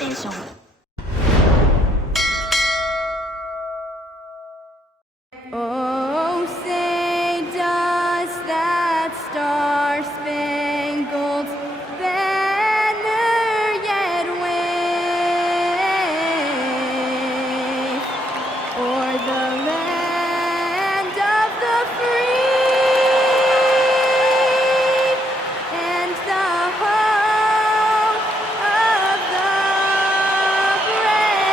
テンション。Oh, say does that star-spangled banner yet wave o'er the land of the free and the home of the brave?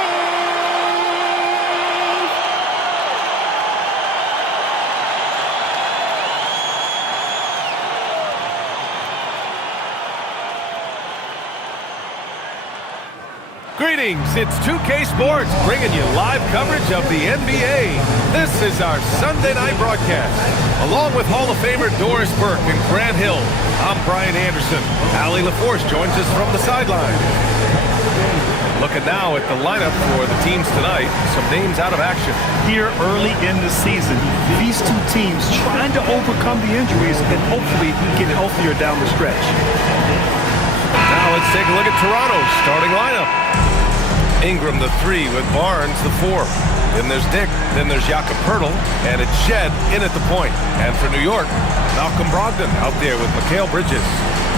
Greetings, it's 2K Sports bringing you live coverage of the NBA. This is our Sunday night broadcast. Along with Hall of Famer Doris Burke and Grant Hill, I'm Brian Anderson. Allie LaForce joins us from the sideline. Looking now at the lineup for the teams tonight, some names out of action. Here early in the season, these two teams trying to overcome the injuries and hopefully get healthier down the stretch. Now let's take a look at Toronto's starting lineup. Ingram the 3 with Barnes the 4. Then there's Dick, then there's Jakob Poeltl, and it's Shed in at the point. And for New York, Malcolm Brogdon out there with Mikal Bridges.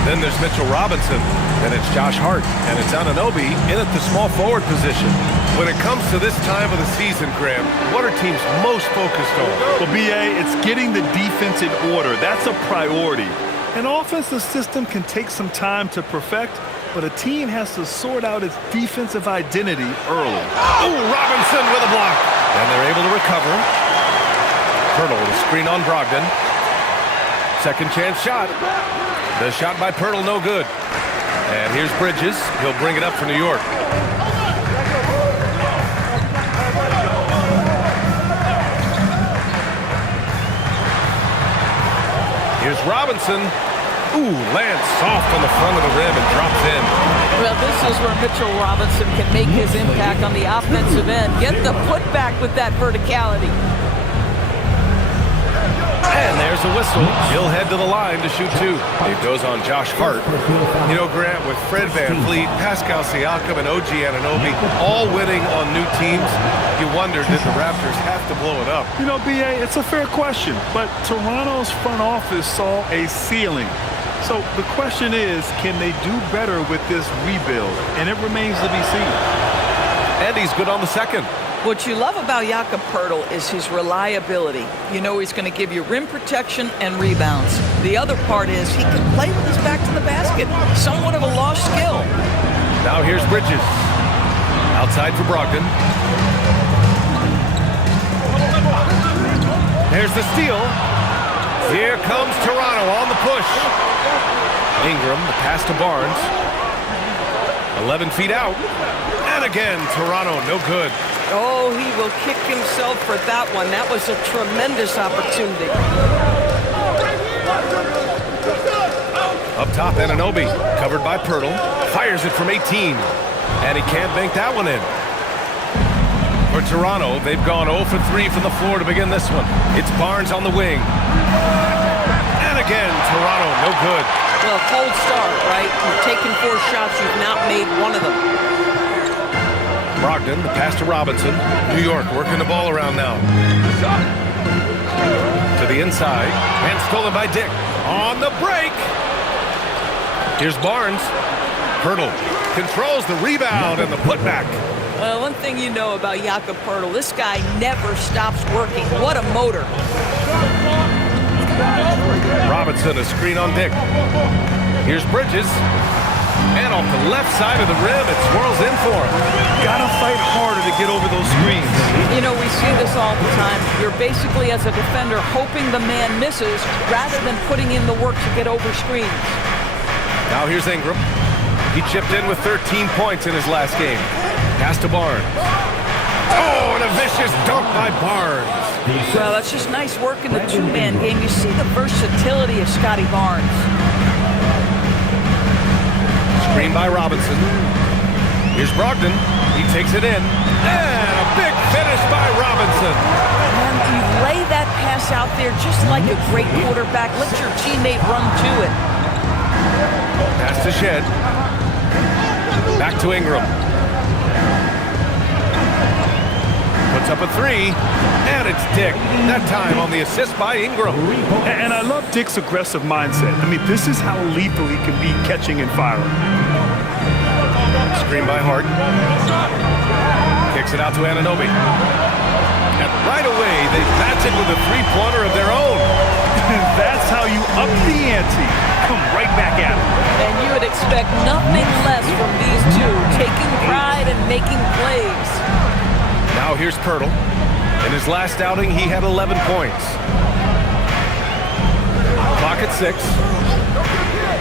Then there's Mitchell Robinson, then it's Josh Hart, and it's Anunoby in at the small forward position. When it comes to this time of the season, Graham, what are teams most focused on? Well, BA, it's getting the defense in order. That's a priority. An offensive system can take some time to perfect, but a team has to sort out its defensive identity early. Oh, Robinson with a block. And they're able to recover. Poeltl with a screen on Brogdon. Second chance shot. The shot by Poeltl, no good. And here's Bridges. He'll bring it up for New York. Here's Robinson. Ooh, lands soft on the front of the rim and drops in. Well, this is where Mitchell Robinson can make his impact on the offensive end. Get the putback with that verticality. And there's a whistle. He'll head to the line to shoot 2. It goes on Josh Hart. You know, Grant, with Fred VanVleet, Pascal Siakam, and OG Anunoby all winning on new teams, you wonder, did the Raptors have to blow it up? You know, BA, it's a fair question, but Toronto's front office saw a ceiling. So the question is, can they do better with this rebuild? And it remains to be seen. And he's good on the second. What you love about Jakob Poeltl is his reliability. You know he's going to give you rim protection and rebounds. The other part is he can play with his back to the basket. Somewhat of a lost skill. Now here's Bridges. Outside for Brogdon. There's the steal. Here comes Toronto on the push. Ingram, the pass to Barnes. 11 feet out. And again, Toronto, no good. Oh, he will kick himself for that one. That was a tremendous opportunity. Up top, Anunoby, covered by Poeltl. Fires it from 18. And he can't bank that one in. For Toronto, they've gone 0 for 3 from the floor to begin this one. It's Barnes on the wing. And again, Toronto, no good. Well, cold start, right? You've taken 4 shots. You've not made one of them. Brogdon, the pass to Robinson. New York working the ball around now. To the inside. And stolen by Dick. On the break. Here's Barnes. Poeltl controls the rebound and the putback. Well, one thing you know about Jakob Poeltl, this guy never stops working. What a motor. Robinson, a screen on Dick. Here's Bridges. And off the left side of the rim, it swirls in for him. Gotta fight harder to get over those screens. You know, we see this all the time. You're basically, as a defender, hoping the man misses rather than putting in the work to get over screens. Now here's Ingram. He chipped in with 13 points in his last game. Pass to Barnes. Oh, and a vicious dunk by Barnes. Well, that's just nice work in the two-man game. You see the versatility of Scotty Barnes. Screen by Robinson. Here's Brogdon. He takes it in. And a big finish by Robinson. And you lay that pass out there just like a great quarterback. Let your teammate run to it. Pass to Shed. Back to Ingram. Puts up a three, and it's Dick. That time on the assist by Ingram. And I love Dick's aggressive mindset. I mean, this is how lethal he can be catching and firing. Screen by Hart. Kicks it out to Anunoby. And right away, they match it with a three-pointer of their own. That's how you up the ante. Come right back at it. And you would expect nothing less from these two, taking pride and making plays. Now here's Pirtle. In his last outing, he had 11 points. Clock at 6.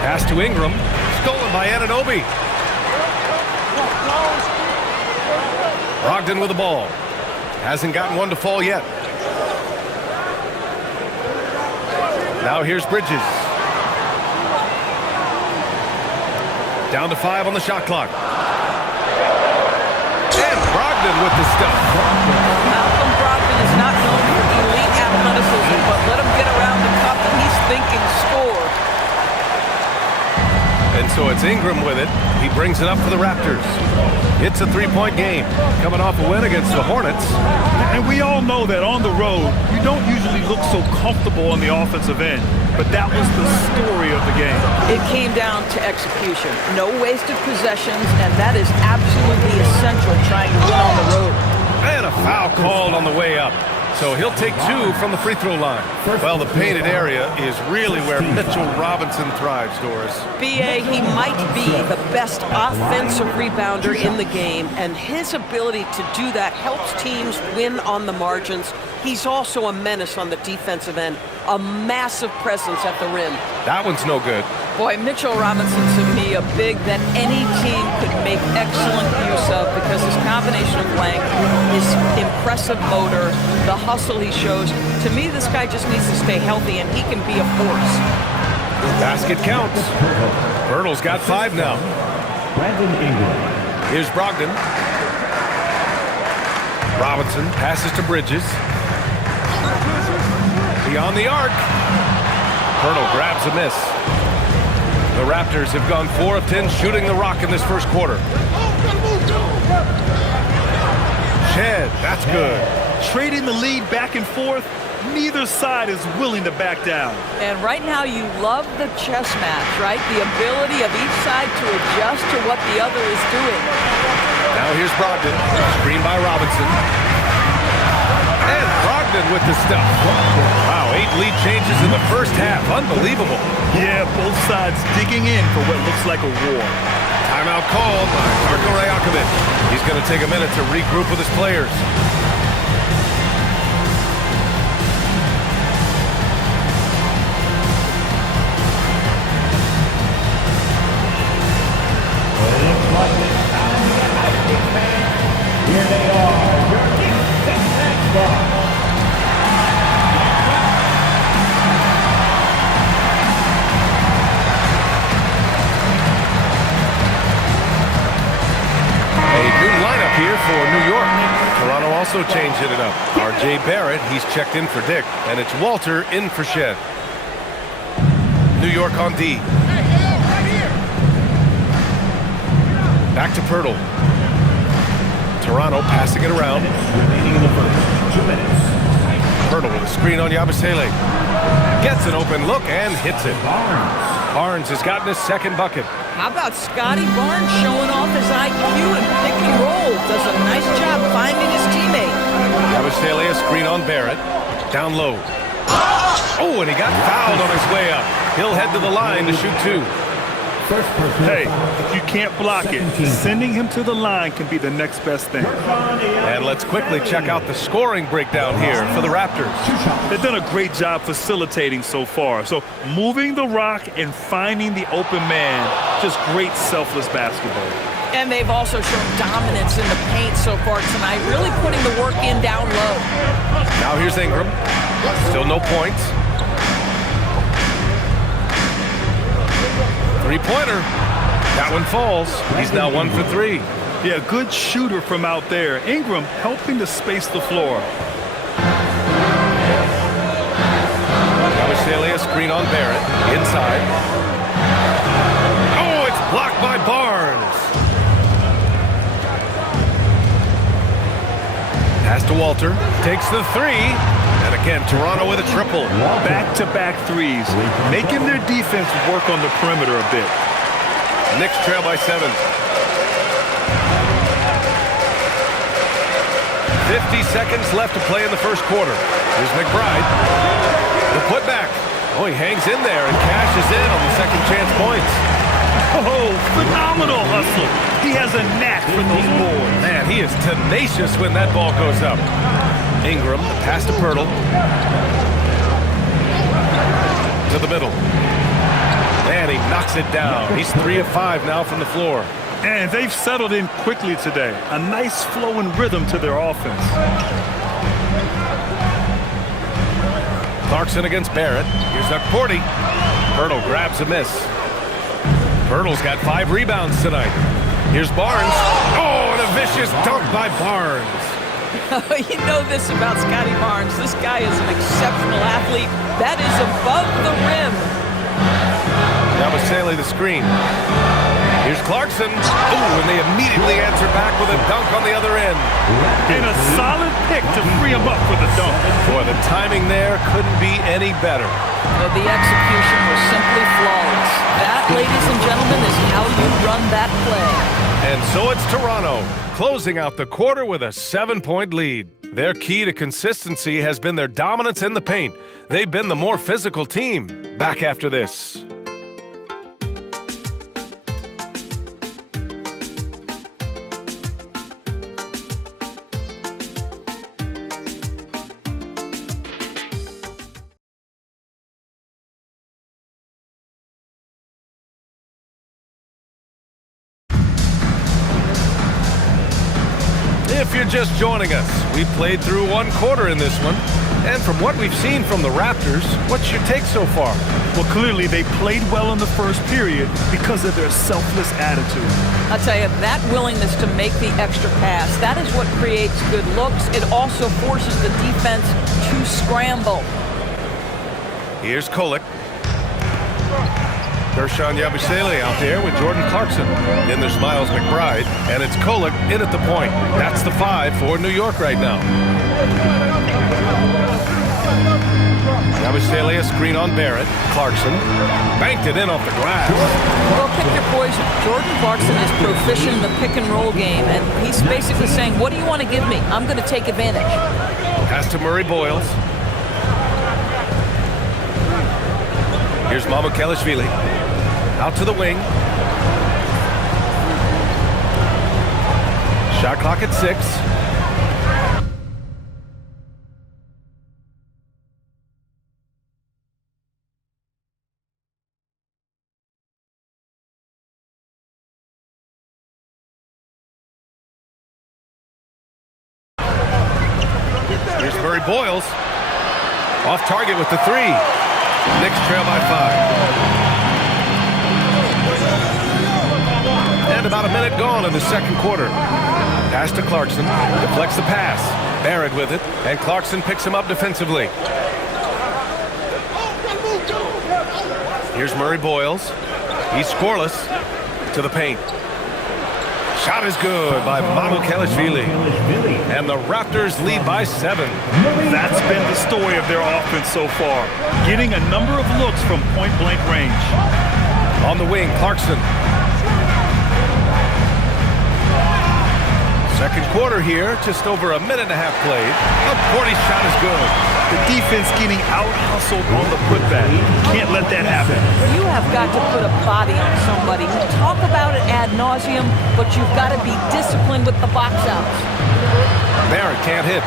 Pass to Ingram. Stolen by Anunoby. Brogdon with the ball. Hasn't gotten one to fall yet. Now here's Bridges. Down to 5 on the shot clock. And Brogdon with the stuff. Malcolm Brogdon is not known for elite athleticism, but let him get around the cup and he's thinking score. And so it's Ingram with it. He brings it up for the Raptors. It's a three-point game, coming off a win against the Hornets. And we all know that on the road, you don't usually look so comfortable on the offensive end. But that was the story of the game. It came down to execution. No wasted possessions, and that is absolutely essential trying to win on the road. And a foul called on the way up. So he'll take 2 from the free throw line. Well, the painted area is really where Mitchell Robinson thrives, Doris. B.A., he might be the best offensive rebounder in the game, and his ability to do that helps teams win on the margins. He's also a menace on the defensive end, a massive presence at the rim. That one's no good. Boy, Mitchell Robinson, to me, a big that any team could make excellent use of because his combination of length, his impressive motor, the hustle he shows. To me, this guy just needs to stay healthy, and he can be a force. Basket counts. Pirtle's got 5 now. Here's Brogdon. Robinson passes to Bridges. Beyond the arc. Pirtle grabs a miss. The Raptors have gone 4 of 10 shooting the rock in this first quarter. Shed, that's good. Trading the lead back and forth, neither side is willing to back down. And right now you love the chess match, right? The ability of each side to adjust to what the other is doing. Now here's Brogdon, screened by Robinson. And Brogdon with the stuff. Wow, 8 lead changes in the first half. Unbelievable. Yeah, both sides digging in for what looks like a war. Timeout called by Darko Rajakovic. He's going to take a minute to regroup with his players. Here they are, your Knicks and Xbox. A new lineup here for New York. Toronto also changing it up. R.J. Barrett, he's checked in for Dick, and it's Walter in for Shed. New York on D. Back to Pirtle. Toronto passing it around. Remaining in the first 2 minutes. Pirtle with a screen on Yabusele. Gets an open look and hits it. Barnes has gotten his second bucket. How about Scotty Barnes showing off his IQ and pick and roll? Does a nice job finding his teammate. Yabusele a screen on Barrett. Down low. Oh, and he got fouled on his way up. He'll head to the line to shoot 2. Hey, if you can't block it, sending him to the line can be the next best thing. And let's quickly check out the scoring breakdown here for the Raptors. They've done a great job facilitating so far. So moving the rock and finding the open man, just great selfless basketball. And they've also shown dominance in the paint so far tonight, really putting the work in down low. Now here's Ingram. Still no points. Three-pointer. That one falls. He's now 1 for 3. Yeah, good shooter from out there. Ingram helping to space the floor. Yabusele a screen on Barrett. Inside. Oh, it's blocked by Barnes. Pass to Walter. Takes the three. And again, Toronto with a triple. Back-to-back threes, making their defense work on the perimeter a bit. Knicks trail by 7. 50 seconds left to play in the first quarter. Here's McBride. The putback. Oh, he hangs in there and cashes in on the second chance points. Oh, phenomenal hustle. He has a knack for those boards. Man, he is tenacious when that ball goes up. Ingram, the pass to Pirtle. To the middle. And he knocks it down. He's 3 of 5 now from the floor. And they've settled in quickly today. A nice flowing rhythm to their offense. Clarkson against Barrett. Here's Porty. Pirtle grabs a miss. Pirtle's got 5 rebounds tonight. Here's Barnes. Oh, and a vicious dunk by Barnes. You know this about Scotty Barnes. This guy is an exceptional athlete. That is above the rim. Yabusele the screen. Here's Clarkson. Oh, and they immediately answer back with a dunk on the other end. And a solid pick to free him up for the dunk. Boy, the timing there couldn't be any better. Well, the execution was simply flawless. That, ladies and gentlemen, is how you run that play. And so it's Toronto, closing out the quarter with a 7-point lead. Their key to consistency has been their dominance in the paint. They've been the more physical team. Back after this. If you're just joining us, we played through one quarter in this one. And from what we've seen from the Raptors, what's your take so far? Well, clearly they played well in the first period because of their selfless attitude. I'll tell you, that willingness to make the extra pass, that is what creates good looks. It also forces the defense to scramble. Here's Kolek. Gershon Yabusele out there with Jordan Clarkson. Then there's Miles McBride, and it's Kolek in at the point. That's the 5 for New York right now. Yabusele a screen on Barrett. Clarkson banked it in off the glass. Well, pick your poison. Jordan Clarkson is proficient in the pick and roll game, and he's basically saying, what do you want to give me? I'm going to take advantage. Pass to Murray Boyles. Here's Mamukelashvili. Out to the wing. Shot clock at 6. Here's Murray Boyles. Off target with the 3. Knicks trail by 5. And about a minute gone in the second quarter. Pass to Clarkson. Deflects the pass. Barrett with it. And Clarkson picks him up defensively. Here's Murray Boyles. He's scoreless. To the paint. Shot is good by Mamukelashvili. And the Raptors lead by 7. That's been the story of their offense so far. Getting a number of looks from point-blank range. On the wing, Clarkson. Second quarter here, just over a minute and a half played. A 40 shot is good. The defense getting out-hustled on the putback. Can't let that happen. You have got to put a body on somebody. We talk about it ad nauseum, but you've got to be disciplined with the box outs. Barrett can't hit.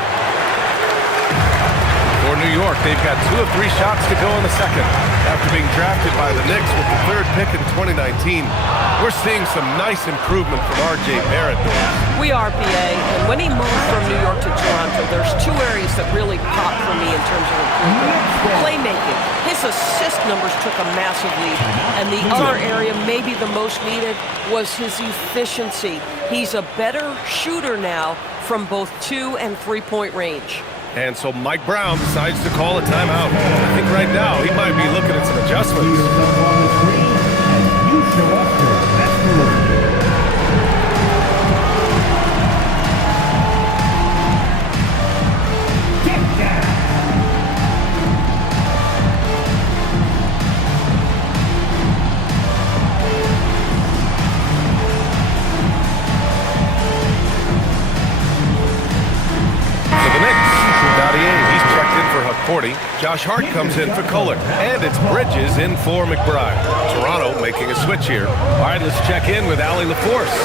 For New York, they've got 2 of 3 shots to go in the second. After being drafted by the Knicks with the 3rd pick in 2019, we're seeing some nice improvement from R.J. Barrett. We are, PA, and when he moved from New York to Toronto, there's 2 areas that really pop for me in terms of improvement. Playmaking. His assist numbers took a massive leap, and the other area, maybe the most needed, was his efficiency. He's a better shooter now from both 2- and 3-point range. And so Mike Brown decides to call a timeout. I think right now he might be looking at some adjustments. 40. Josh Hart comes in for Kohler. And it's Bridges in for McBride. Toronto making a switch here. All right, let's check in with Allie LaForce.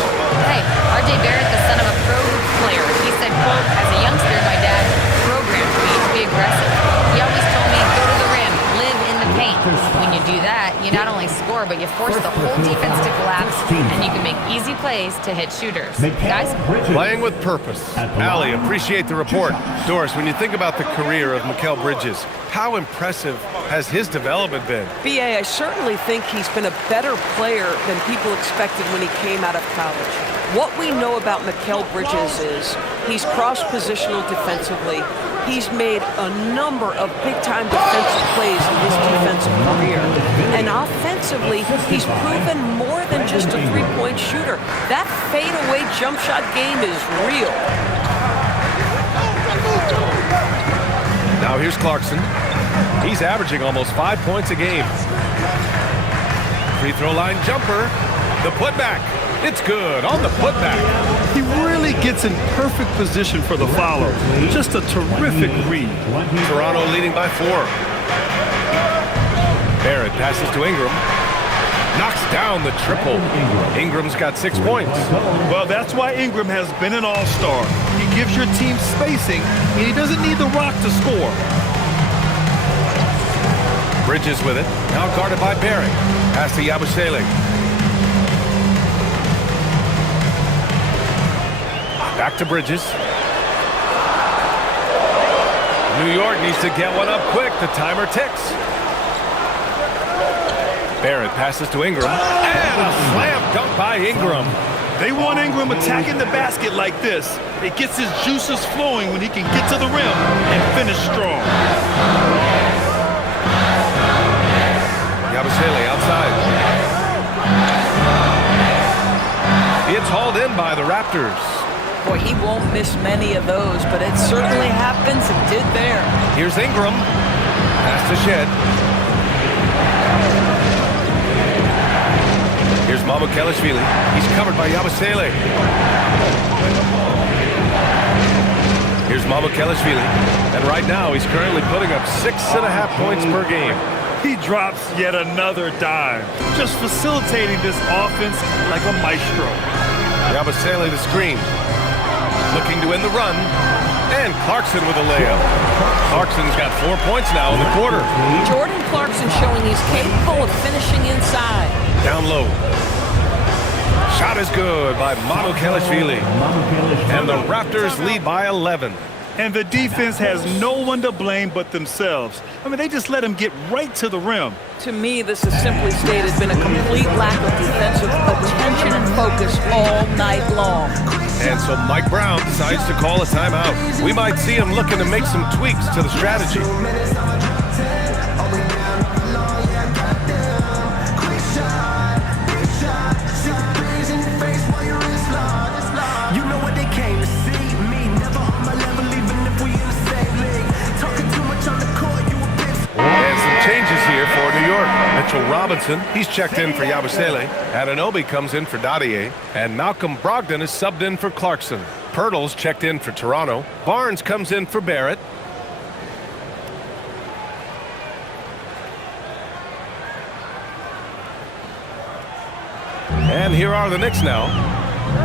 Hey, R.J. Barrett, the son of a pro player. He said, quote, as a youngster, my dad programmed me to be aggressive. He always told me, go to the rim, live in the paint. When you do that, you not only score, but you force the whole defense to collapse, and you can make easy plays to hit shooters. Guys? Playing with purpose. Allie, appreciate the report. Doris, when you think about the career of Mikal Bridges, how impressive has his development been? B.A., I certainly think he's been a better player than people expected when he came out of college. What we know about Mikal Bridges is he's cross-positional defensively. He's made a number of big-time defensive plays in his defensive career. And offensively, he's proven more than just a three-point shooter. That fadeaway jump shot game is real. Now here's Clarkson. He's averaging almost 5 points a game. Free throw line jumper. The putback. It's good on the putback. He really gets in perfect position for the follow. Just a terrific read. Toronto leading by 4. Barrett passes to Ingram. Knocks down the triple. Ingram's got 6 points. Well, that's why Ingram has been an all-star. He gives your team spacing, and he doesn't need the rock to score. Bridges with it. Now guarded by Barrett. Pass to Yabusele. Back to Bridges. New York needs to get one up quick. The timer ticks. Barrett passes to Ingram. And a slam dunk by Ingram. They want Ingram attacking the basket like this. It gets his juices flowing when he can get to the rim and finish strong. Yabusele outside. It's hauled in by the Raptors. Boy, he won't miss many of those, but it certainly happens and did there. Here's Ingram. Pass to Shed. Here's Mamukelashvili. He's covered by Yabusele. Here's Mamukelashvili. And right now, he's currently putting up 6.5 points per game. He drops yet another dime, just facilitating this offense like a maestro. Yabusele the screen. Looking to win the run. And Clarkson with a layup. Clarkson's got 4 points now in the quarter. Jordan Clarkson showing he's capable of finishing inside. Down low. Shot is good by Mamukelashvili. And the Raptors lead by 11. And the defense has no one to blame but themselves. I mean, they just let him get right to the rim. To me, this has simply stated been a complete lack of defensive attention and focus all night long. And so Mike Brown decides to call a timeout. We might see him looking to make some tweaks to the strategy. And some changes here for New York. Mitchell Robinson, he's checked in for Yabusele. Anunoby comes in for Dadier. And Malcolm Brogdon is subbed in for Clarkson. Pirtle's checked in for Toronto. Barnes comes in for Barrett. And here are the Knicks now.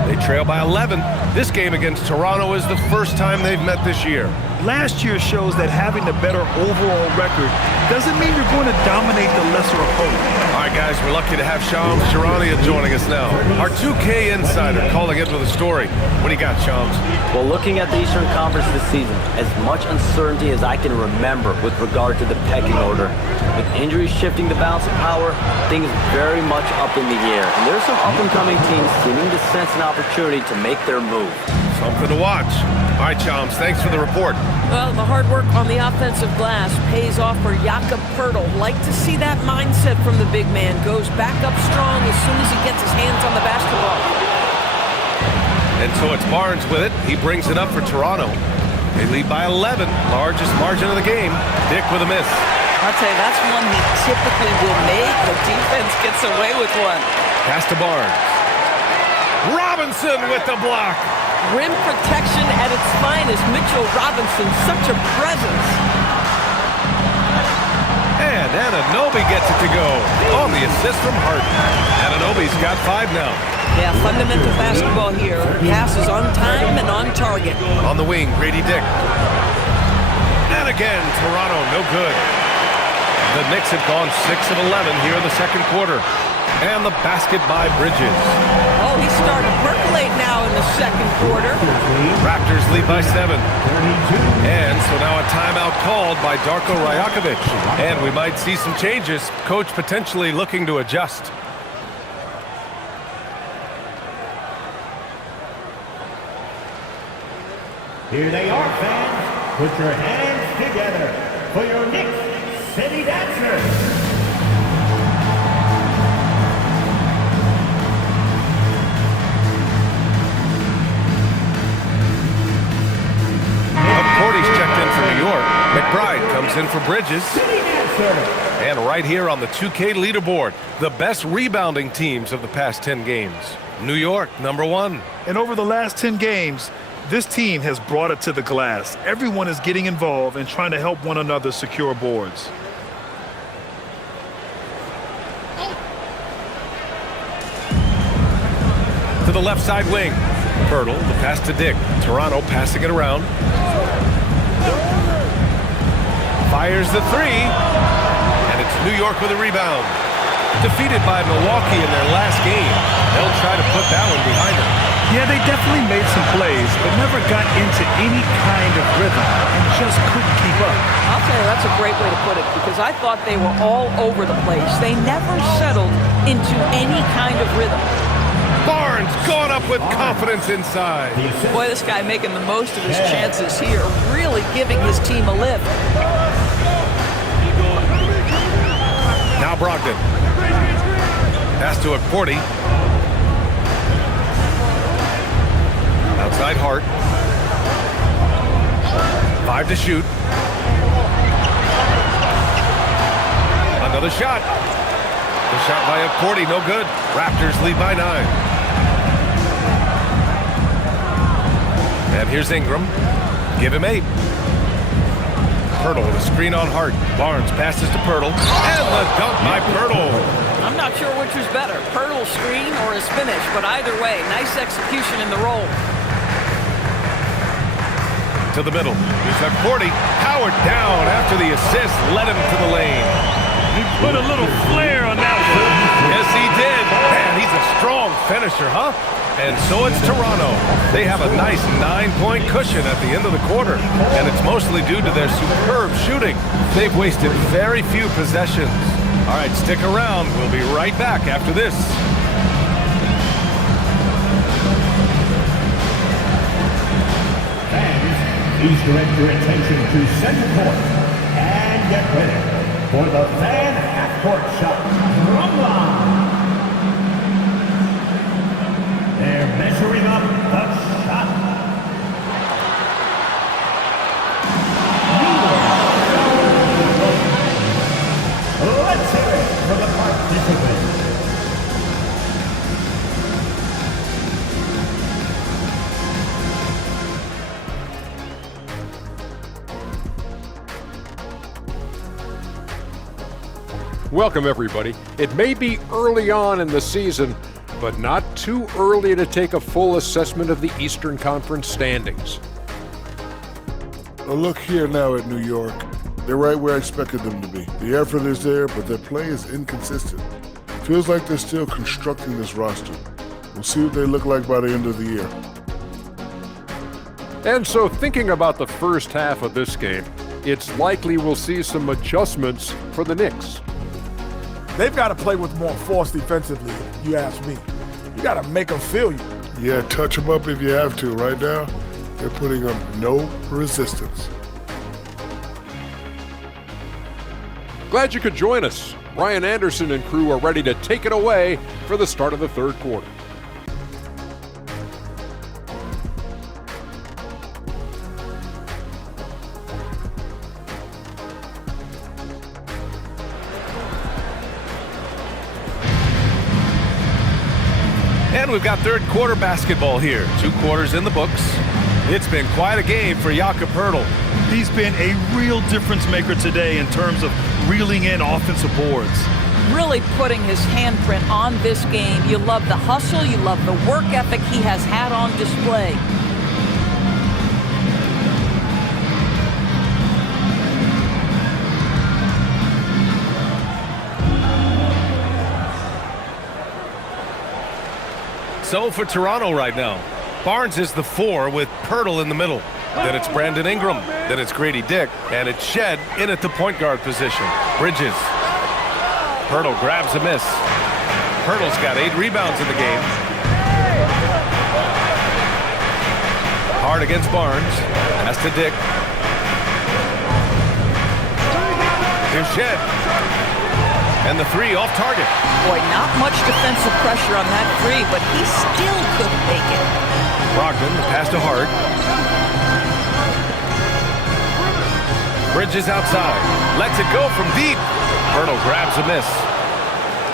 They trail by 11. This game against Toronto is the first time they've met this year. Last year shows that having a better overall record doesn't mean you're going to dominate the lesser opponent. All right, guys, we're lucky to have Shams Charania joining us now. Our 2K insider calling in with a story. What do you got, Shams? Well, looking at the Eastern Conference this season, as much uncertainty as I can remember with regard to the pecking order. With injuries shifting the balance of power, things very much up in the air. And there's some up-and-coming teams seeming to sense an opportunity to make their move. Something to watch. All right, Shams, thanks for the report. Well, the hard work on the offensive glass pays off for Jakob Poeltl. Like to see that mindset from the big man. Goes back up strong as soon as he gets his hands on the basketball. And so it's Barnes with it. He brings it up for Toronto. They lead by 11, largest margin of the game. Dick with a miss. I'll tell you, that's one he typically will make. The defense gets away with one. Pass to Barnes. Robinson with the block. Rim protection at its finest. Mitchell Robinson, such a presence. And Anunoby gets it to go on the assist from Harden. Anunoby's got 5 now. Yeah, fundamental basketball here. Passes on time and on target. On the wing, Grady Dick. And again, Toronto, no good. The Knicks have gone 6 of 11 here in the second quarter. And the basket by Bridges. Oh, he's starting to percolate now in the second quarter. Raptors lead by 7. And so now a timeout called by Darko Rajakovic. And we might see some changes. Coach potentially looking to adjust. Here they are, fans. Put your hands together for your Knicks City Dancers. Cordy's checked in for New York. McBride comes in for Bridges. And right here on the 2K leaderboard, the best rebounding teams of the past 10 games. New York, number 1. And over the last 10 games, this team has brought it to the glass. Everyone is getting involved and trying to help one another secure boards. To the left side wing. Pirtle, the pass to Dick. Toronto passing it around. Fires the 3. And it's New York with a rebound. Defeated by Milwaukee in their last game. They'll try to put that one behind them. Yeah, they definitely made some plays, but never got into any kind of rhythm and just couldn't keep up. I'll tell you, that's a great way to put it, because I thought they were all over the place. They never settled into any kind of rhythm. Barnes going up with confidence inside. Boy, this guy making the most of his chances here, really giving his team a lift. Now Brogdon. Pass to Cordy. Outside Hart. 5 to shoot. Another shot. The shot by Cordy, no good. Raptors lead by 9. And here's Ingram. Give him 8. Pirtle with a screen on Hart. Barnes passes to Pirtle. And the dunk by Pirtle. I'm not sure which was better, Pirtle's screen or his finish, but either way, nice execution in the roll. To the middle. Here's Cordy. Howard down after the assist. Led him to the lane. He put a little flair on that one. Yes, he did. Man, he's a strong finisher, huh? And so it's Toronto. They have a nice 9-point cushion at the end of the quarter, and it's mostly due to their superb shooting. They've wasted very few possessions. All right, stick around. We'll be right back after this. Fans, please direct your attention to center court and get ready for the fan half-court shot drumline. They're measuring up the shot. Let's hear it for the participants. Welcome, everybody. It may be early on in the season, but not too early to take a full assessment of the Eastern Conference standings. A look here now at New York. They're right where I expected them to be. The effort is there, but their play is inconsistent. Feels like they're still constructing this roster. We'll see what they look like by the end of the year. And so, thinking about the first half of this game, it's likely we'll see some adjustments for the Knicks. They've got to play with more force defensively, if you ask me. You got to make them feel you. Yeah, touch them up if you have to. Right now, they're putting up no resistance. Glad you could join us. Ryan Anderson and crew are ready to take it away for the start of the third quarter. And we've got third quarter basketball here. 2 quarters in the books. It's been quite a game for Jakob Pirtle. He's been a real difference maker today in terms of reeling in offensive boards. Really putting his handprint on this game. You love the hustle, you love the work ethic he has had on display. So for Toronto right now, Barnes is the 4 with Pirtle in the middle. Then it's Brandon Ingram. Then it's Grady Dick. And it's Shed in at the point guard position. Bridges. Pirtle grabs a miss. Pirtle's got 8 rebounds in the game. Hard against Barnes. Pass to Dick. Here's Shed. And the 3 off target. Boy, not much defensive pressure on that 3, but he still could make it. Brogdon, the pass to Hart. Bridges outside. Lets it go from deep. Pirtle grabs a miss.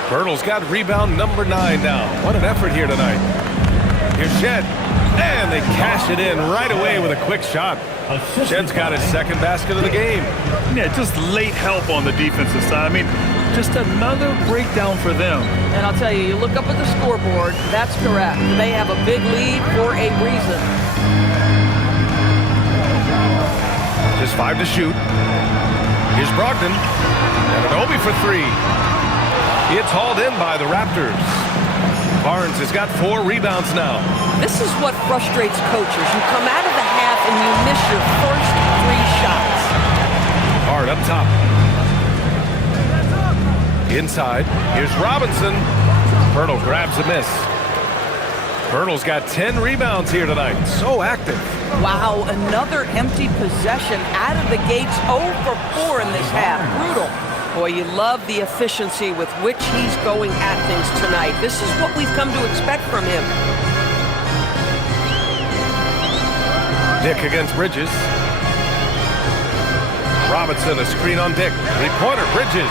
Pirtle's got rebound number 9 now. What an effort here tonight. Here's Shed. And they cash it in right away with a quick shot. Shed's got his second basket of the game. Yeah, just late help on the defensive side. I mean, just another breakdown for them. And I'll tell you, you look up at the scoreboard, that's correct. They have a big lead for a reason. Just 5 to shoot. Here's Brogdon. And an Obi for 3. It's hauled in by the Raptors. Barnes has got 4 rebounds now. This is what frustrates coaches. You come out of the half and you miss your first 3 shots. Hard up top. Inside, here's Robinson. Pirtle grabs a miss. Pirtle's got 10 rebounds here tonight. So active. Wow, another empty possession out of the gates. 0 for 4 in this half. Brutal. Boy, you love the efficiency with which he's going at things tonight. This is what we've come to expect from him. Dick against Bridges. Robinson, a screen on Dick. 3-pointer, Bridges.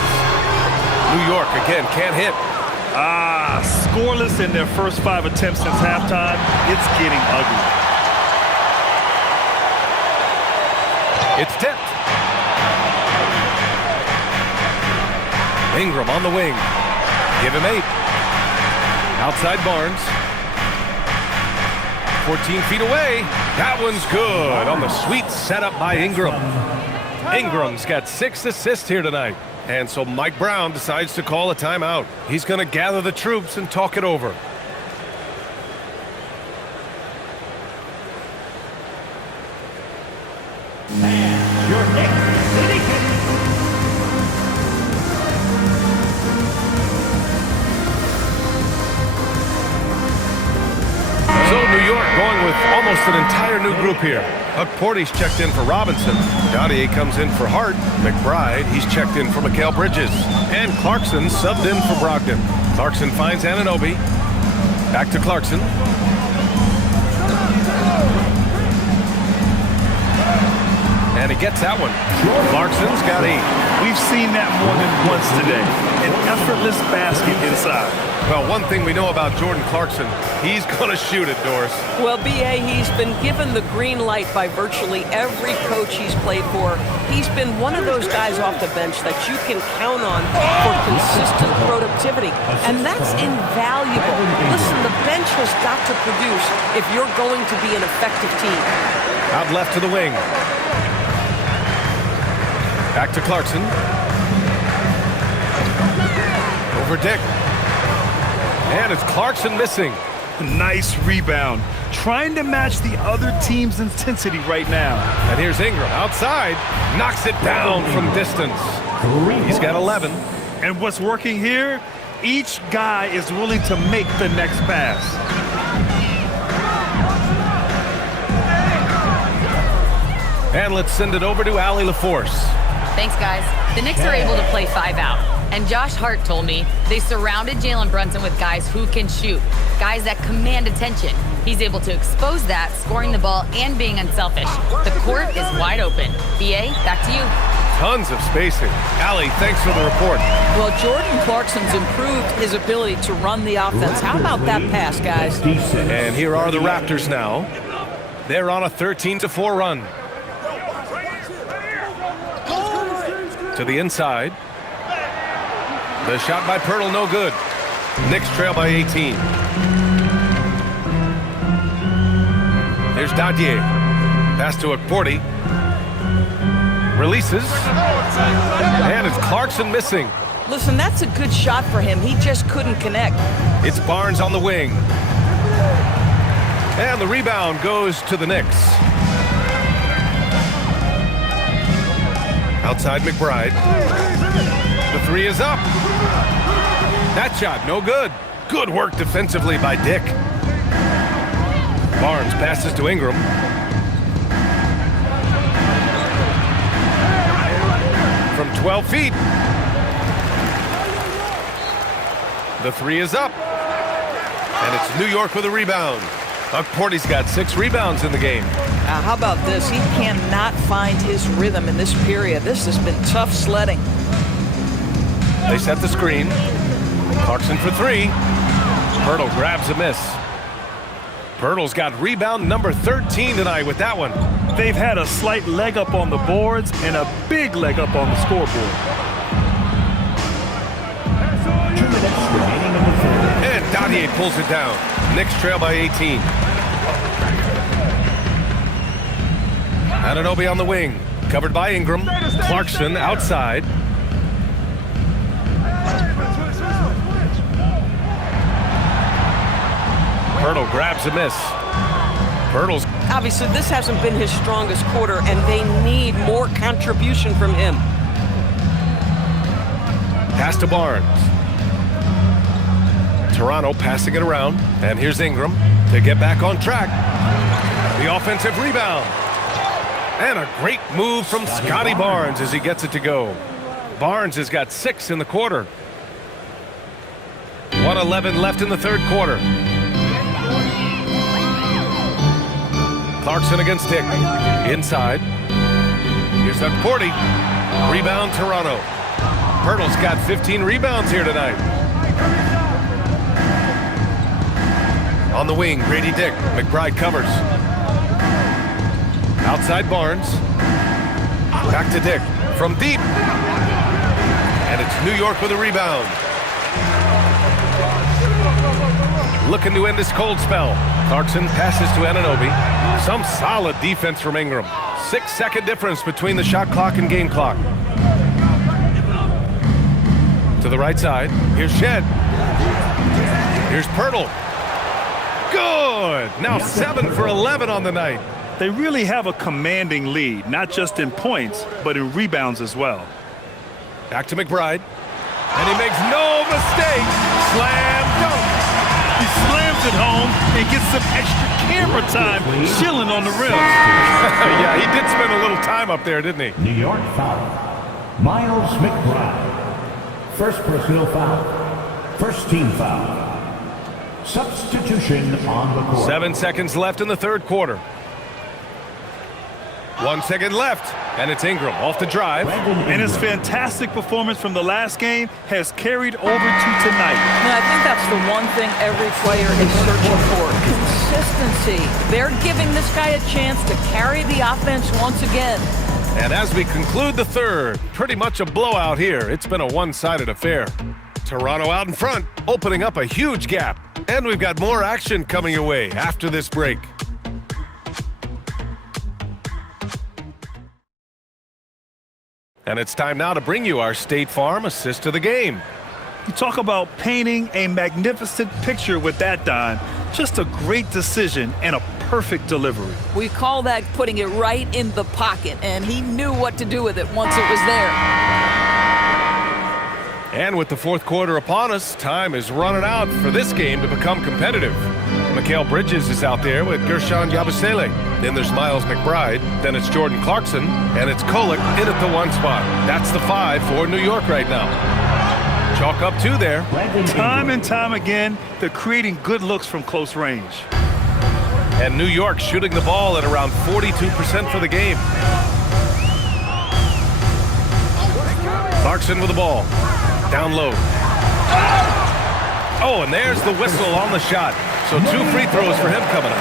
New York again, can't hit. Scoreless in their first 5 attempts since halftime. It's getting ugly. It's tipped. Ingram on the wing. Give him 8. Outside Barnes. 14 feet away. That one's good on the sweet setup by Ingram. Ingram's got 6 assists here tonight. And so Mike Brown decides to call a timeout. He's going to gather the troops and talk it over. And your Knicks City Knicks. So New York going with almost an entire new group here. Porty's checked in for Robinson. Dottier comes in for Hart. McBride, he's checked in for Mikal Bridges. And Clarkson subbed in for Brogdon. Clarkson finds Anunoby. Back to Clarkson. And he gets that one. Clarkson's got 8. We've seen that more than once today. An effortless basket inside. Well, one thing we know about Jordan Clarkson, he's going to shoot it, Doris. Well, B.A., he's been given the green light by virtually every coach he's played for. He's been one of those guys off the bench that you can count on for consistent productivity, and that's invaluable. Listen, the bench has got to produce if you're going to be an effective team. Out left to the wing. Back to Clarkson. Over Dick. And it's Clarkson missing. Nice rebound. Trying to match the other team's intensity right now. And here's Ingram outside. Knocks it down from distance. He's got 11. And what's working here? Each guy is willing to make the next pass. And let's send it over to Allie LaForce. Thanks, guys. The Knicks are able to play 5 out. And Josh Hart told me they surrounded Jalen Brunson with guys who can shoot, guys that command attention. He's able to expose that, scoring the ball and being unselfish. The court is wide open. B.A., back to you. Tons of spacing. Allie, thanks for the report. Well, Jordan Clarkson's improved his ability to run the offense. How about that pass, guys? And here are the Raptors now. They're on a 13-4 run. To the inside. The shot by Pirtle, no good. Knicks trail by 18. Here's Dadier. Pass to Akporti. Releases. And it's Clarkson missing. Listen, that's a good shot for him. He just couldn't connect. It's Barnes on the wing. And the rebound goes to the Knicks. Outside McBride. The three is up. That shot, no good. Good work defensively by Dick. Barnes passes to Ingram. From 12 feet. The three is up. And it's New York with a rebound. Akporti's got 6 rebounds in the game. How about this? He cannot find his rhythm in this period. This has been tough sledding. They set the screen. Clarkson for 3. Pirtle grabs a miss. Pirtle's got rebound number 13 tonight with that one. They've had a slight leg up on the boards and a big leg up on the scoreboard. 2 minutes remaining in the third. And Dadier pulls it down. Knicks trail by 18. Anunoby on the wing. Covered by Ingram. Clarkson outside. Pirtle grabs a miss. Pirtle's... Obviously, this hasn't been his strongest quarter, and they need more contribution from him. Pass to Barnes. Toronto passing it around. And here's Ingram to get back on track. The offensive rebound. And a great move from Scotty Barnes as he gets it to go. Barnes has got 6 in the quarter. 1:11 left in the third quarter. Clarkson against Dick. Inside. Here's Akporti. Rebound Toronto. Pirtle's got 15 rebounds here tonight. On the wing, Grady Dick. McBride covers. Outside Barnes. Back to Dick. From deep. And it's New York with a rebound. Looking to end this cold spell. Clarkson passes to Anunoby. Some solid defense from Ingram. 6-second difference between the shot clock and game clock. To the right side. Here's Shed. Here's Pirtle. Good. Now 7 for 11 on the night. They really have a commanding lead, not just in points, but in rebounds as well. Back to McBride. And he makes no mistake. Slam dunk. He slams it home and gets some extra camera time chilling on the rim. Yeah, he did spend a little time up there, didn't he? New York foul. Miles McBride. First personal foul. First team foul. Substitution on the court. 7 seconds left in the third quarter. 1 second left, and it's Ingram off the drive. And his fantastic performance from the last game has carried over to tonight. And I think that's the one thing every player is searching for. Consistency. They're giving this guy a chance to carry the offense once again. And as we conclude the third, pretty much a blowout here. It's been a one-sided affair. Toronto out in front, opening up a huge gap. And we've got more action coming your way after this break. And it's time now to bring you our State Farm assist of the game. You talk about painting a magnificent picture with that dime. Just a great decision and a perfect delivery. We call that putting it right in the pocket, and he knew what to do with it once it was there. And with the fourth quarter upon us, time is running out for this game to become competitive. Mikal Bridges is out there with Gershon Yabusele. Then there's Miles McBride. Then it's Jordan Clarkson. And it's Kolek in at the 1 spot. That's the 5 for New York right now. Chalk up 2 there. Time and time again, they're creating good looks from close range. And New York shooting the ball at around 42% for the game. Clarkson with the ball. Down low. Oh, and there's the whistle on the shot. So 2 free throws for him coming up.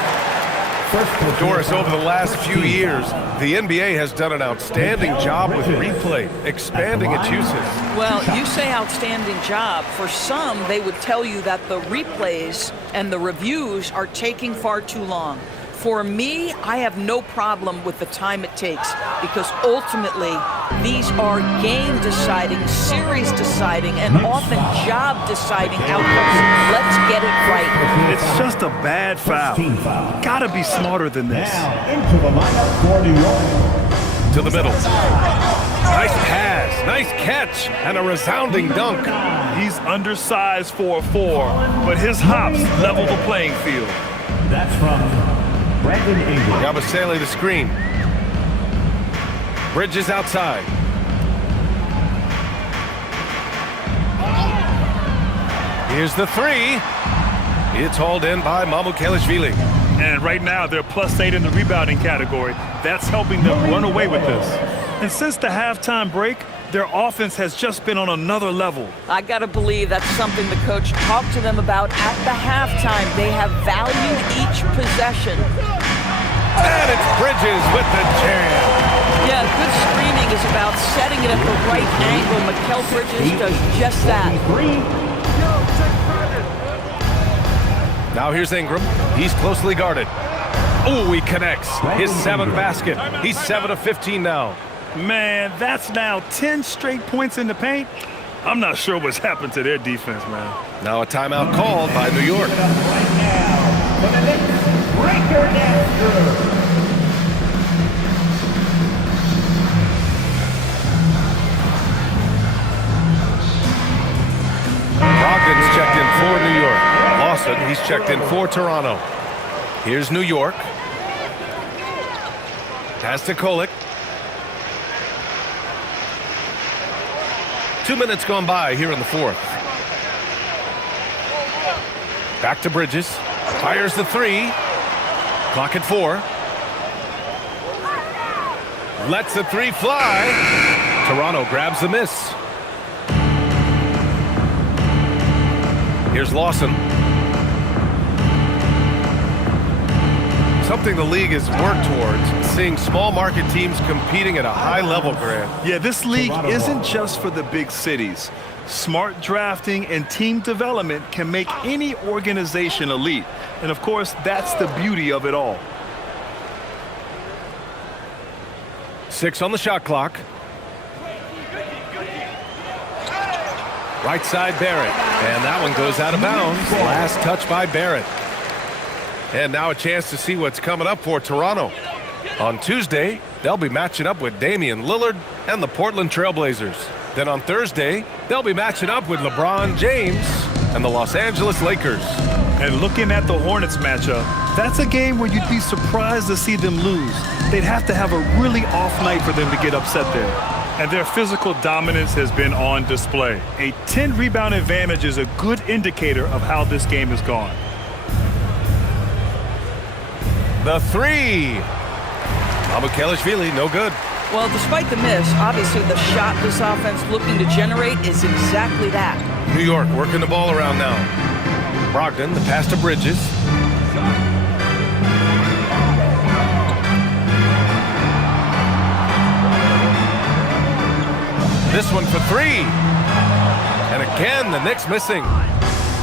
Doris, over the last few years, the NBA has done an outstanding job with replay, expanding its uses. Well, you say outstanding job. For some, they would tell you that the replays and the reviews are taking far too long. For me, I have no problem with the time it takes because ultimately these are game-deciding, series-deciding, and often job-deciding outcomes. Let's get it right. It's just a bad foul. Gotta be smarter than this. Now into the lineup for New York. To the middle. Nice pass, nice catch, and a resounding dunk. He's undersized for a 4, but his hops level the playing field. That's from Brandon Ingram. Yabusele the screen. Bridges outside. Here's the 3. It's hauled in by Mamukelishvili. And right now, they're +8 in the rebounding category. That's helping them run away with this. And since the halftime break, their offense has just been on another level. I got to believe that's something the coach talked to them about at the halftime. They have valued each possession. And it's Bridges with the jam. Yeah, good screening is about setting it at the right angle. Mikal Bridges does just that. Now here's Ingram. He's closely guarded. Oh, he connects. His 7th basket. He's 7 of 15 now. Man, that's now 10 straight points in the paint. I'm not sure what's happened to their defense, man. Now a timeout called by New York. Right now for the Knicks, Breaker Dancer. Brogdon's checked in for New York. Lawson, he's checked in for Toronto. Here's New York. Pass to Kolek. 2 minutes gone by here in the 4th. Back to Bridges. Fires the 3. Clock at 4. Lets the 3 fly. Toronto grabs the miss. Here's Lawson. Something the league has worked towards, seeing small market teams competing at a high level, Grant. Yeah, this league isn't just for the big cities. Smart drafting and team development can make any organization elite. And of course, that's the beauty of it all. 6 on the shot clock. Right side Barrett. And that one goes out of bounds. Last touch by Barrett. And now a chance to see what's coming up for Toronto. On Tuesday, they'll be matching up with Damian Lillard and the Portland Trailblazers. Then on Thursday, they'll be matching up with LeBron James and the Los Angeles Lakers. And looking at the Hornets matchup, that's a game where you'd be surprised to see them lose. They'd have to have a really off night for them to get upset there. And their physical dominance has been on display. A 10-rebound advantage is a good indicator of how this game has gone. The 3. Mamukelishvili, no good. Well, despite the miss, obviously the shot this offense looking to generate is exactly that. New York working the ball around now. Brogdon, the pass to Bridges. This one for 3. And again, the Knicks missing.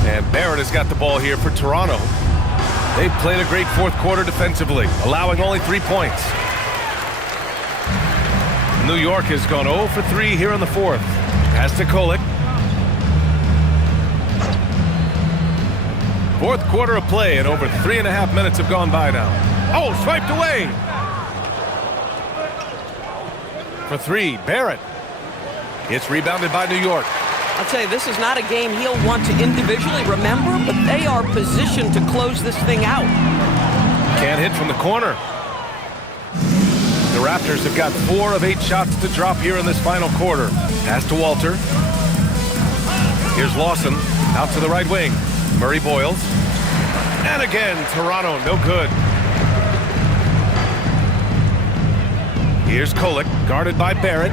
And Barrett has got the ball here for Toronto. They've played a great 4th quarter defensively, allowing only 3 points. New York has gone 0 for 3 here in the 4th. Pass to Kolek. 4th quarter of play, and over 3.5 minutes have gone by now. Oh, swiped away. For 3, Barrett. It's rebounded by New York. I'll tell you, this is not a game he'll want to individually remember, but they are positioned to close this thing out. Can't hit from the corner. The Raptors have got 4 of 8 shots to drop here in this final quarter. Pass to Walter. Here's Lawson out to the right wing. Murray Boyles. And again, Toronto, no good. Here's Kolek, guarded by Barrett.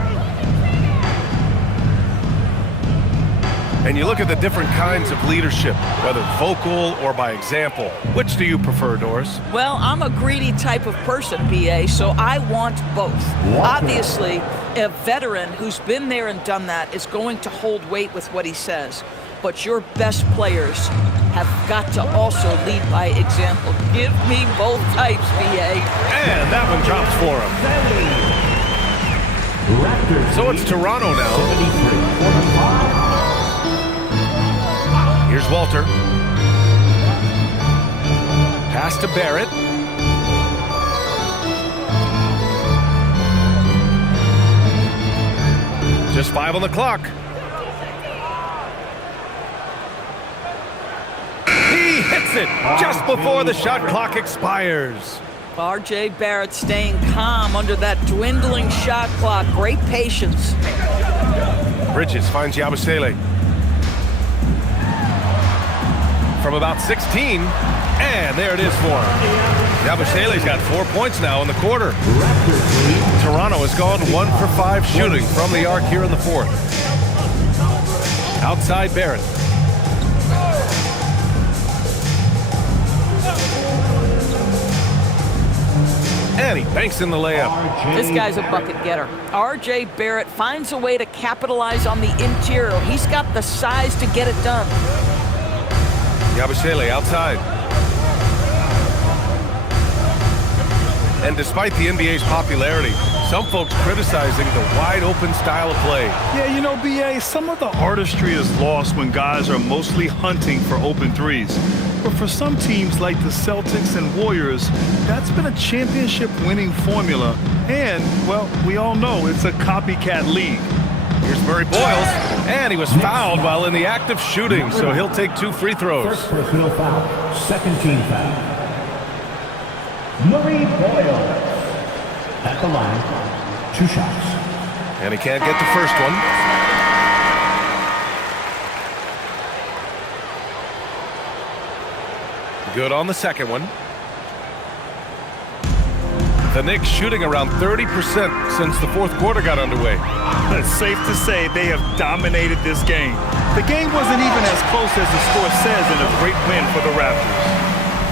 And you look at the different kinds of leadership, whether vocal or by example. Which do you prefer, Doris? Well, I'm a greedy type of person, BA, so I want both. Obviously, a veteran who's been there and done that is going to hold weight with what he says. But your best players have got to also lead by example. Give me both types, BA. And that one drops for him. Raptors. So it's Toronto now. 73-45. Here's Walter. Pass to Barrett. Just 5 on the clock. He hits it just before the shot clock expires. R.J. Barrett staying calm under that dwindling shot clock. Great patience. Bridges finds Yabusele. From about 16, and there it is for him. Yabusele's got 4 points now in the quarter. Toronto has gone 1 for 5 shooting from the arc here in the fourth. Outside Barrett. And he banks in the layup. This guy's a bucket getter. R.J. Barrett finds a way to capitalize on the interior. He's got the size to get it done. Yabusele outside. And despite the NBA's popularity, some folks criticizing the wide-open style of play. Yeah, you know, BA, some of the artistry is lost when guys are mostly hunting for open threes. But for some teams like the Celtics and Warriors, that's been a championship-winning formula. And, well, we all know it's a copycat league. Here's Murray Boyles, and he was fouled while in the act of shooting, so he'll take 2 free throws. First personal foul. Second team foul. Murray Boyles at the line. 2 shots. And he can't get the first one. Good on the second one. The Knicks shooting around 30% since the fourth quarter got underway. It's safe to say they have dominated this game. The game wasn't even as close as the score says in a great win for the Raptors.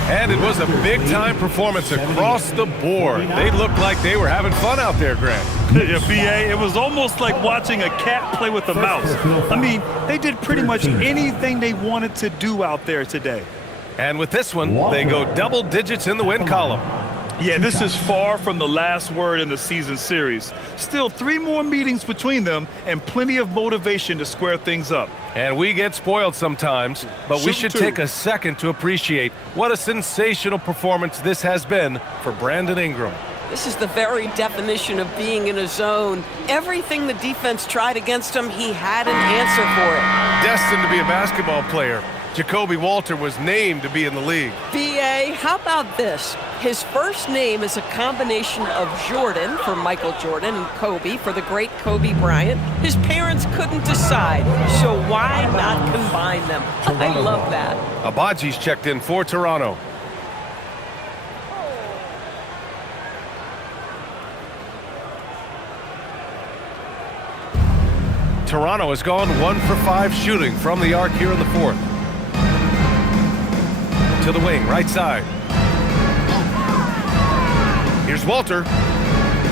And it was a big-time performance across the board. They looked like they were having fun out there, Grant. Yeah, BA, it was almost like watching a cat play with a mouse. I mean, they did pretty much anything they wanted to do out there today. And with this one, they go double digits in the win column. Yeah, this is far from the last word in the season series. Still 3 more meetings between them and plenty of motivation to square things up. And we get spoiled sometimes, but we should take a second to appreciate what a sensational performance this has been for Brandon Ingram. This is the very definition of being in a zone. Everything the defense tried against him, he had an answer for it. Destined to be a basketball player, Jacoby Walter was named to be in the league. BA, how about this? His first name is a combination of Jordan for Michael Jordan and Kobe for the great Kobe Bryant. His parents couldn't decide, so why not combine them? I love that. Abaji's checked in for Toronto. Toronto has gone 1 for 5 shooting from the arc here in the fourth. To the wing, right side. Here's Walter.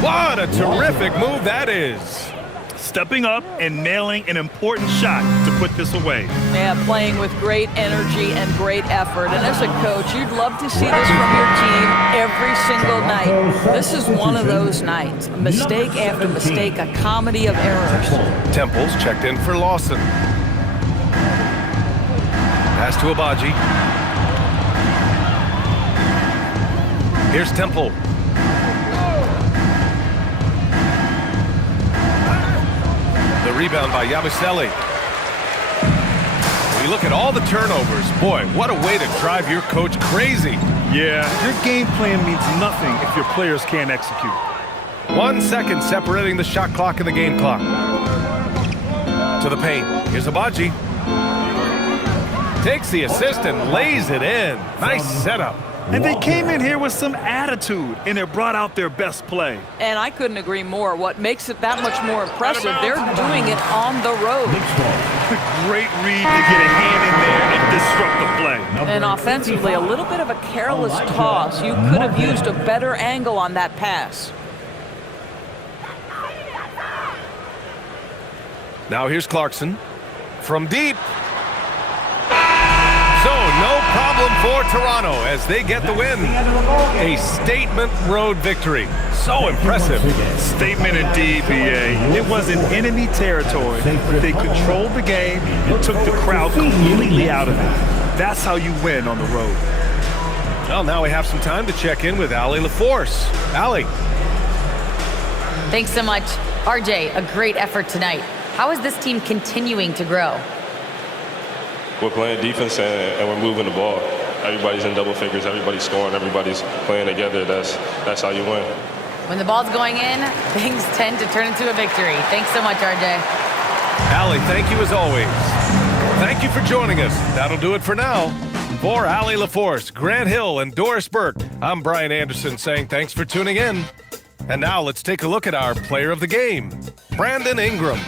What a terrific move that is. Stepping up and nailing an important shot to put this away. Yeah, playing with great energy and great effort. And as a coach, you'd love to see this from your team every single night. This is one of those nights. Mistake after mistake, a comedy of errors. Temple's checked in for Lawson. Pass to Abaji. Here's Temple. The rebound by Yabusele. When you look at all the turnovers, boy, what a way to drive your coach crazy. Yeah, your game plan means nothing if your players can't execute. 1 second separating the shot clock and the game clock. To the paint. Here's Abaji. Takes the assist and lays it in. Nice setup. And they came in here with some attitude, and it brought out their best play. And I couldn't agree more. What makes it that much more impressive, they're doing it on the road. Great read to get a hand in there and disrupt the play. And offensively, a little bit of a careless toss. You could have used a better angle on that pass. Now here's Clarkson from deep. So no problem for Toronto as they get the win. A statement road victory. So impressive. Statement indeed, BA. It was in enemy territory. They controlled the game and took the crowd completely out of it. That's how you win on the road. Well, now we have some time to check in with Allie LaForce. Allie. Thanks so much. RJ, a great effort tonight. How is this team continuing to grow? We're playing defense and we're moving the ball. Everybody's in double figures. Everybody's scoring. Everybody's playing together. That's how you win. When the ball's going in, things tend to turn into a victory. Thanks so much, RJ. Allie, thank you as always. Thank you for joining us. That'll do it for now. For Allie LaForce, Grant Hill, and Doris Burke, I'm Brian Anderson saying thanks for tuning in. And now let's take a look at our player of the game, Brandon Ingram.